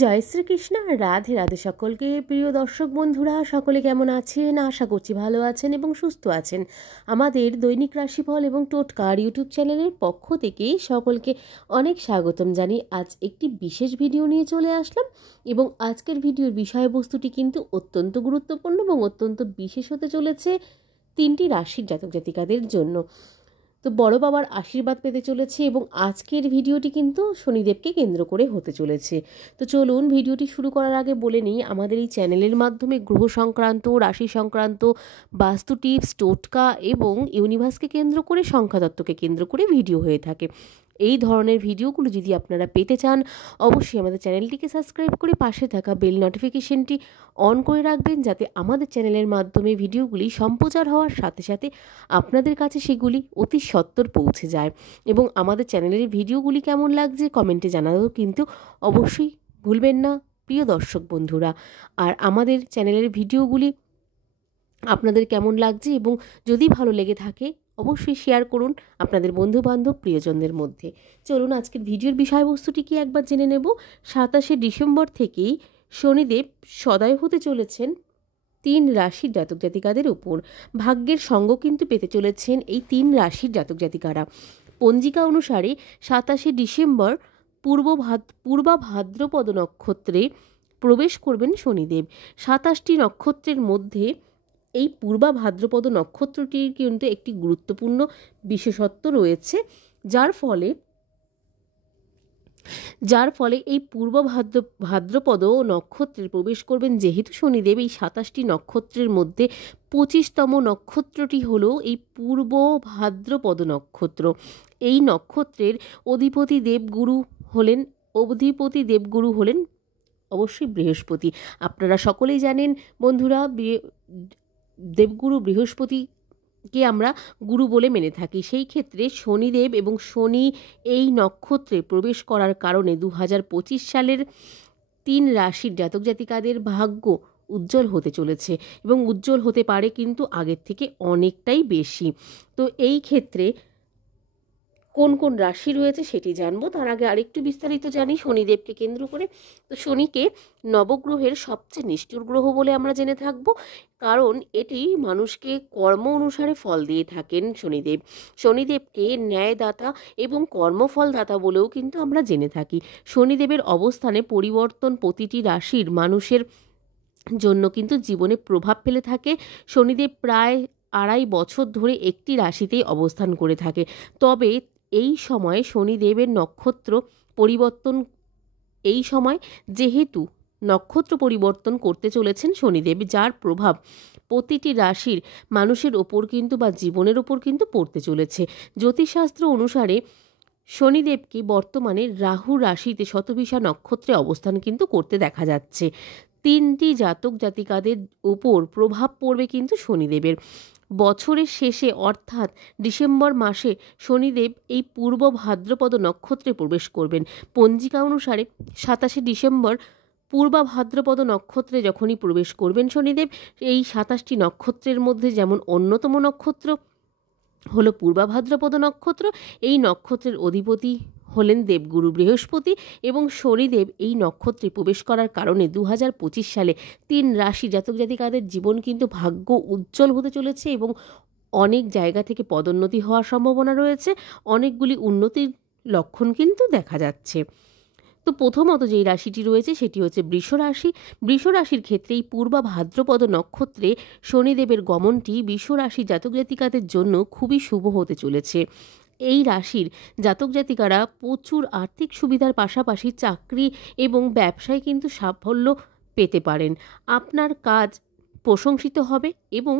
জয় শ্রীকৃষ্ণ। রাধে রাধে সকলকে। প্রিয় দর্শক বন্ধুরা, সকলে কেমন আছেন? আশা করছি ভালো আছেন এবং সুস্থ আছেন। আমাদের দৈনিক রাশিফল এবং টোটকার ইউটিউব চ্যানেলের পক্ষ থেকে সকলকে অনেক স্বাগতম জানিয়ে আজ একটি বিশেষ ভিডিও নিয়ে চলে আসলাম। এবং আজকের ভিডিওর বিষয়বস্তুটি কিন্তু অত্যন্ত গুরুত্বপূর্ণ এবং অত্যন্ত বিশেষ হতে চলেছে তিনটি রাশির জাতক জাতিকাদের জন্য। তো বড় বাবার আশীর্বাদ পেতে চলেছে এবং আজকের ভিডিওটি কিন্তু শনিদেবকে কেন্দ্র করে হতে চলেছে। তো চলুন ভিডিওটি শুরু করার আগে বলে নিই, আমাদের এই চ্যানেলের মাধ্যমে গ্রহ সংক্রান্ত, রাশি সংক্রান্ত, বাস্তু টিপস, টোটকা এবং ইউনিভার্সকে কেন্দ্র করে, সংখ্যাতত্ত্বকে কেন্দ্র করে ভিডিও হয়ে থাকে। এই ধরনের ভিডিওগুলো যদি আপনারা পেতে চান, অবশ্যই আমাদের চ্যানেলটিকে সাবস্ক্রাইব করে পাশে থাকা বেল নোটিফিকেশনটি অন করে রাখবেন, যাতে আমাদের চ্যানেলের মাধ্যমে ভিডিওগুলি সম্প্রচার হওয়ার সাথে সাথে আপনাদের কাছে সেগুলি অতি সত্বর পৌঁছে যায়। এবং আমাদের চ্যানেলের ভিডিওগুলি কেমন লাগছে কমেন্টে জানাতেও কিন্তু অবশ্যই ভুলবেন না প্রিয় দর্শক বন্ধুরা। আর আমাদের চ্যানেলের ভিডিওগুলি আপনাদের কেমন লাগছে এবং যদি ভালো লেগে থাকে অবশ্যই শেয়ার করুন আপনাদের বন্ধুবান্ধব প্রিয়জনদের মধ্যে। চলুন আজকের ভিডিওর বিষয়বস্তুটি কি একবার জেনে নেব। 27শে ডিসেম্বর থেকেই শনিদেব সদয় হতে চলেছেন তিন রাশির জাতক জাতিকাদের উপর। ভাগ্যের সঙ্গ কিন্তু পেতে চলেছেন এই তিন রাশির জাতক জাতিকারা। পঞ্জিকা অনুসারে 27শে ডিসেম্বর পূর্বা ভাদ্রপদ নক্ষত্রে প্রবেশ করবেন শনিদেব। 27টি নক্ষত্রের মধ্যে এই পূর্বা ভাদ্রপদ নক্ষত্রটির কিন্তু একটি গুরুত্বপূর্ণ বিশেষত্ব রয়েছে, যার ফলে এই পূর্ব ভাদ্রপদ নক্ষত্রে প্রবেশ করবেন। যেহেতু শনিদেব, এই 27টি নক্ষত্রের মধ্যে 25তম নক্ষত্রটি হলো এই পূর্ব ভাদ্রপদ নক্ষত্র। এই নক্ষত্রের অধিপতি দেবগুরু হলেন অবশ্যই বৃহস্পতি। আপনারা সকলেই জানেন বন্ধুরা, দেবগুরু বৃহস্পতিকে আমরা গুরু বলে মেনে থাকি। সেই ক্ষেত্রে শনিদেব এবং শনি এই নক্ষত্রে প্রবেশ করার কারণে 2025 সালের তিন রাশির জাতক জাতিকাদের ভাগ্য উজ্জ্বল হতে চলেছে এবং উজ্জ্বল হতে পারে কিন্তু আগের থেকে অনেকটাই বেশি। তো এই ক্ষেত্রে কোন কোন রাশি রয়েছে সেটি জানবো। তার আগে আরেকটু বিস্তারিত জানি শনিদেবকে কেন্দ্র করে। তো শনিকে নবগ্রহের সবচেয়ে নিষ্ঠুর গ্রহ বলে আমরা জেনে থাকব, কারণ এটি মানুষকে কর্ম অনুসারে ফল দিয়ে থাকেন। শনিদেবকে ন্যায়দাতা এবং কর্মফলদাতা বলেও কিন্তু আমরা জেনে থাকি। শনিদেবের অবস্থানে পরিবর্তন প্রতিটি রাশির মানুষের জন্য কিন্তু জীবনে প্রভাব ফেলে থাকে। শনিদেব প্রায় 2.5 বছর ধরে একটি রাশিতেই অবস্থান করে থাকে। তবে এই সময় শনিদেবের যেহেতু নক্ষত্র পরিবর্তন করতে চলেছেন শনিদেব, যার প্রভাব প্রতিটি রাশির মানুষের ওপর কিন্তু বা জীবনের ওপর কিন্তু পড়তে চলেছে। জ্যোতিষশাস্ত্র অনুসারে শনিদেবকে বর্তমানে রাহু রাশিতে শতভিষা নক্ষত্রে অবস্থান কিন্তু করতে দেখা যাচ্ছে। তিনটি জাতক জাতিকাদের উপর প্রভাব পড়বে কিন্তু শনিদেবের। বছরের শেষে অর্থাৎ ডিসেম্বর মাসে শনিদেব এই পূর্ব ভাদ্রপদ নক্ষত্রে প্রবেশ করবেন। পঞ্জিকা অনুসারে 27শে ডিসেম্বর পূর্বা ভাদ্রপদ নক্ষত্রে যখনই প্রবেশ করবেন শনিদেব, এই 27টি নক্ষত্রের মধ্যে যেমন অন্যতম নক্ষত্র হলো পূর্বা ভাদ্রপদ নক্ষত্র, এই নক্ষত্রের অধিপতি হলেন দেবগুরু বৃহস্পতি। এবং শনিদেব এই নক্ষত্রে প্রবেশ করার কারণে 2025 সালে তিন রাশি জাতক জাতিকাদের জীবন কিন্তু ভাগ্য উজ্জ্বল হতে চলেছে এবং অনেক জায়গা থেকে পদোন্নতি হওয়ার সম্ভাবনা রয়েছে। অনেকগুলি উন্নতির লক্ষণ কিন্তু দেখা যাচ্ছে। তো প্রথমত যেই রাশিটি রয়েছে সেটি হচ্ছে বৃষ রাশি। বৃষ রাশির ক্ষেত্রে এই পূর্বা ভাদ্রপদ নক্ষত্রে শনিদেবের গমনটি বৃষ রাশি জাতক জাতিকাদের জন্য খুবই শুভ হতে চলেছে। এই রাশির জাতক জাতিকারা প্রচুর আর্থিক সুবিধার পাশাপাশি চাকরি এবং ব্যবসায় কিন্তু সাফল্য পেতে পারেন। আপনার কাজ প্রশংসিত হবে এবং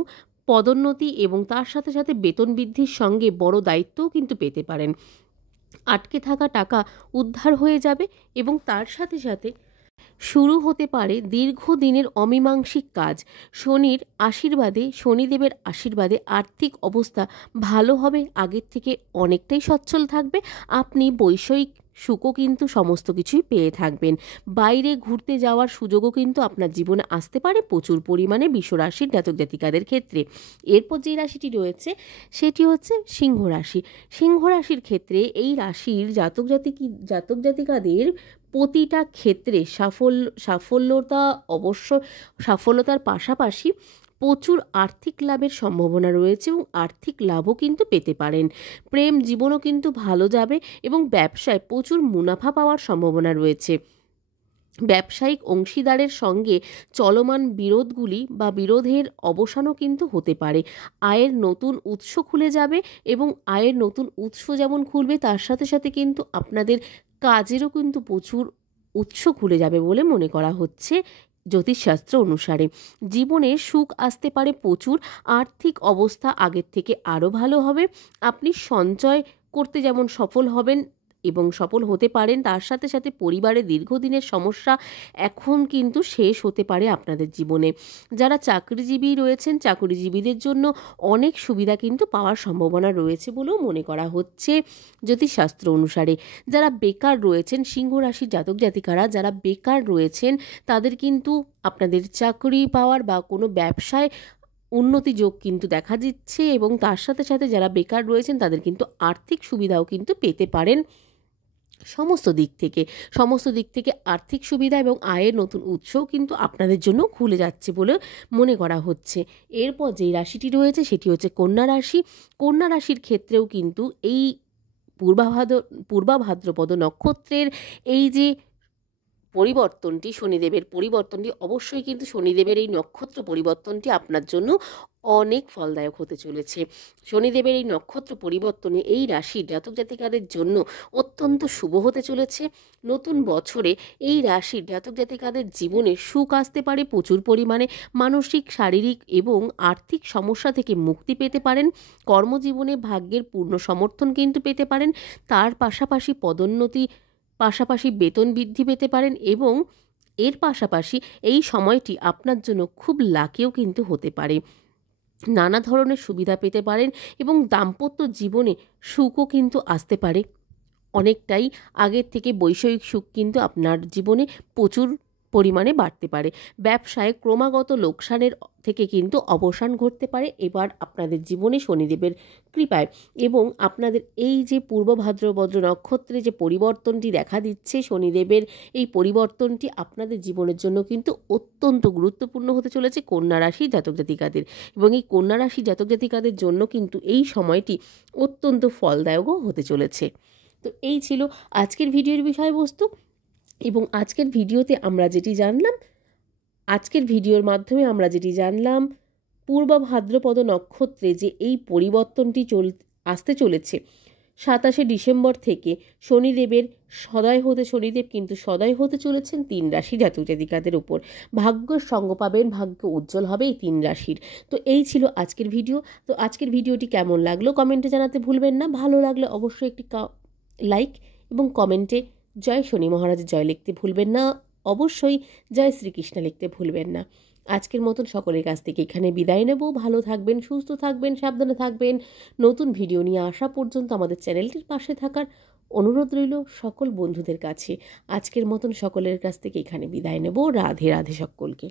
পদোন্নতি এবং তার সাথে সাথে বেতন বৃদ্ধির সঙ্গে বড় দায়িত্বও কিন্তু পেতে পারেন। আটকে থাকা টাকা উদ্ধার হয়ে যাবে এবং তার সাথে সাথে শুরু হতে পারে দীর্ঘদিনের অমীমাংসিক কাজ। শনিদেবের আশীর্বাদে আর্থিক অবস্থা ভালো হবে, আগের থেকে অনেকটাই সচ্ছল থাকবে। আপনি বৈষয়িক সুখও কিন্তু সমস্ত কিছুই পেয়ে থাকবেন। বাইরে ঘুরতে যাওয়ার সুযোগও কিন্তু আপনার জীবনে আসতে পারে প্রচুর পরিমাণে বৃষ রাশির জাতক জাতিকাদের ক্ষেত্রে। এরপর যে রাশিটি রয়েছে সেটি হচ্ছে সিংহ রাশি। সিংহ রাশির ক্ষেত্রে এই রাশির জাতক জাতিকাদের প্রতিটা ক্ষেত্রে সাফল্যতার পাশাপাশি প্রচুর আর্থিক লাভের সম্ভাবনা রয়েছে এবং আর্থিক লাভও কিন্তু পেতে পারেন। প্রেম জীবনও কিন্তু ভালো যাবে এবং ব্যবসায় প্রচুর মুনাফা পাওয়ার সম্ভাবনা রয়েছে। ব্যবসায়িক অংশীদারের সঙ্গে চলমান বিরোধের অবসানও কিন্তু হতে পারে। আয়ের নতুন উৎস খুলে যাবে এবং আয়ের নতুন উৎস যেমন খুলবে তার সাথে সাথে কিন্তু আপনাদের কাজেরও কিন্তু প্রচুর উৎস খুলে যাবে বলে মনে করা হচ্ছে জ্যোতিষশাস্ত্র অনুসারে। জীবনে সুখ আসতে পারে প্রচুর, আর্থিক অবস্থা আগের থেকে আরও ভালো হবে। আপনি সঞ্চয় করতে যেমন সফল হবেন এবং সফল হতে পারেন, তার সাথে সাথে পরিবারের দীর্ঘদিনের সমস্যা এখন কিন্তু শেষ হতে পারে আপনাদের জীবনে। যারা চাকরিজীবী রয়েছেন, চাকরিজীবীদের জন্য অনেক সুবিধা কিন্তু পাওয়ার সম্ভাবনা রয়েছে বলেও মনে করা হচ্ছে জ্যোতিষশাস্ত্র অনুসারে। যারা বেকার রয়েছেন, সিংহ রাশির জাতক জাতিকারা যারা বেকার রয়েছেন তাদের কিন্তু আপনাদের চাকরি পাওয়ার বা কোনো ব্যবসায় উন্নতি যোগ কিন্তু দেখা দিচ্ছে এবং তার সাথে সাথে যারা বেকার রয়েছেন তাদের কিন্তু আর্থিক সুবিধাও কিন্তু পেতে পারেন। সমস্ত দিক থেকে আর্থিক সুবিধা এবং আয়ের নতুন উৎসও কিন্তু আপনাদের জন্য খুলে যাচ্ছে বলে মনে করা হচ্ছে। এরপর যেই রাশিটি রয়েছে সেটি হচ্ছে কন্যা রাশি। কন্যা রাশির ক্ষেত্রেও কিন্তু এই পূর্বাভাদ্রপদ নক্ষত্রের এই যে পরিবর্তনটি, শনিদেবের পরিবর্তনটি, অবশ্যই কিন্তু শনিদেবের এই নক্ষত্র পরিবর্তনটি আপনার জন্য অনেক ফলদায়ক হতে চলেছে। শনিদেবের এই নক্ষত্র পরিবর্তনে এই রাশির জাতক জাতিকাদের জন্য অত্যন্ত শুভ হতে চলেছে। নতুন বছরে এই রাশির জাতক জাতিকাদের জীবনে সুখ আসতে পারে প্রচুর পরিমাণে। মানসিক, শারীরিক এবং আর্থিক সমস্যা থেকে মুক্তি পেতে পারেন। কর্মজীবনে ভাগ্যের পূর্ণ সমর্থন কিন্তু পেতে পারেন। তার পাশাপাশি পাশাপাশি বেতন বৃদ্ধি পেতে পারেন এবং এর পাশাপাশি এই সময়টি আপনার জন্য খুব লাকিও কিন্তু হতে পারে। নানা ধরনের সুবিধা পেতে পারেন এবং দাম্পত্য জীবনে সুখও কিন্তু আসতে পারে অনেকটাই। আগের থেকে বৈষয়িক সুখ কিন্তু আপনার জীবনে প্রচুর পরিমাণে বাড়তে পারে। ব্যবসায় ক্রমাগত লোকসানের থেকে কিন্তু অবসান ঘটতে পারে এবার আপনাদের জীবনে শনিদেবের কৃপায়। এবং আপনাদের এই যে পূর্ব ভাদ্রপদ নক্ষত্রে যে পরিবর্তনটি দেখা দিচ্ছে, শনিদেবের এই পরিবর্তনটি আপনাদের জীবনের জন্য কিন্তু অত্যন্ত গুরুত্বপূর্ণ হতে চলেছে কন্যা রাশির জাতক জাতিকাদের। এবং এই কন্যা রাশির জাতক জাতিকাদের জন্য কিন্তু এই সময়টি অত্যন্ত ফলদায়কও হতে চলেছে। তো এই ছিল আজকের ভিডিওর বিষয়বস্তু। এবং আজকের ভিডিওর মাধ্যমে আমরা যেটি জানলাম পূর্ব ভাদ্রপদ নক্ষত্রে যে এই পরিবর্তনটি আসতে চলেছে 27শে ডিসেম্বর থেকে শনিদেব কিন্তু সদয় হতে চলেছেন 3 রাশি জাতক জাতিকাদের উপর। ভাগ্যের সঙ্গ পাবেন, ভাগ্য উজ্জ্বল হবে এই 3 রাশির। তো এই ছিল আজকের ভিডিও। তো আজকের ভিডিওটি কেমন লাগলো কমেন্টে জানাতে ভুলবেন না। ভালো লাগলে অবশ্যই একটি লাইক এবং কমেন্টে জয় শনি মহারাজের জয় লিখতে ভুলবেন না। অবশ্যই জয় শ্রীকৃষ্ণ লিখতে ভুলবেন না। আজকের মতন সকলের কাছ থেকে এখানে বিদায় নেব। ভালো থাকবেন, সুস্থ থাকবেন, সাবধানে থাকবেন। নতুন ভিডিও নিয়ে আসা পর্যন্ত আমাদের চ্যানেলটির পাশে থাকার অনুরোধ রইল সকল বন্ধুদের কাছে। আজকের মতন সকলের কাছ থেকে এখানে বিদায় নেব। রাধে রাধে সকলকে।